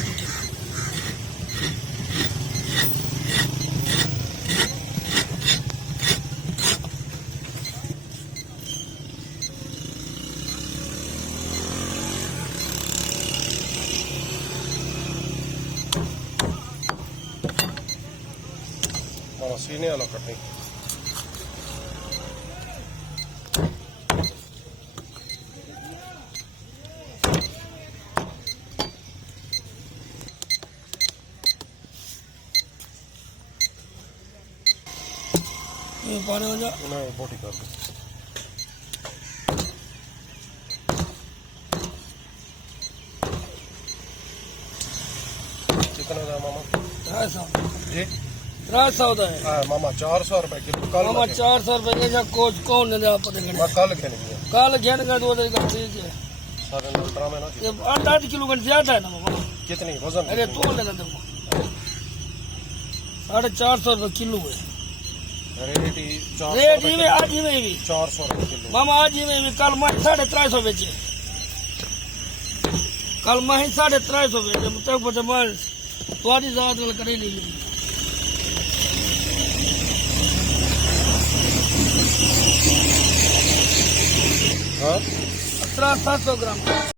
चुके सीने वाला कटनी पानी हो जा ना बोटी कर दो कितना था मामा 300 जी 300 ਦਾ ਹੈ हाँ मामा 400 रुपए किलो कल ਮਾਮਾ 400 ਰੁਪਏ ਦਾ ਕੋਚ ਕੌਣ ਨੇ ਆਪ ਦੇ मैं कल घेन गया ਕੱਲ घेनगा तो उधर का ठीक है सारे ड्रामे ना ये 8 किलो का ज्यादा है ना मामा कितनी वजन अरे तो लेना दो 450 रुपए किलो है रेट ही रेट ही में आज ही में भी 400 रुपए किलो मामा आज ही में भी कल मैं 350 बेचे कल मैं 350 बेचे तक पता मैं तुम्हारी ज़्यादा गल करे नहीं हाँ 700 ग्राम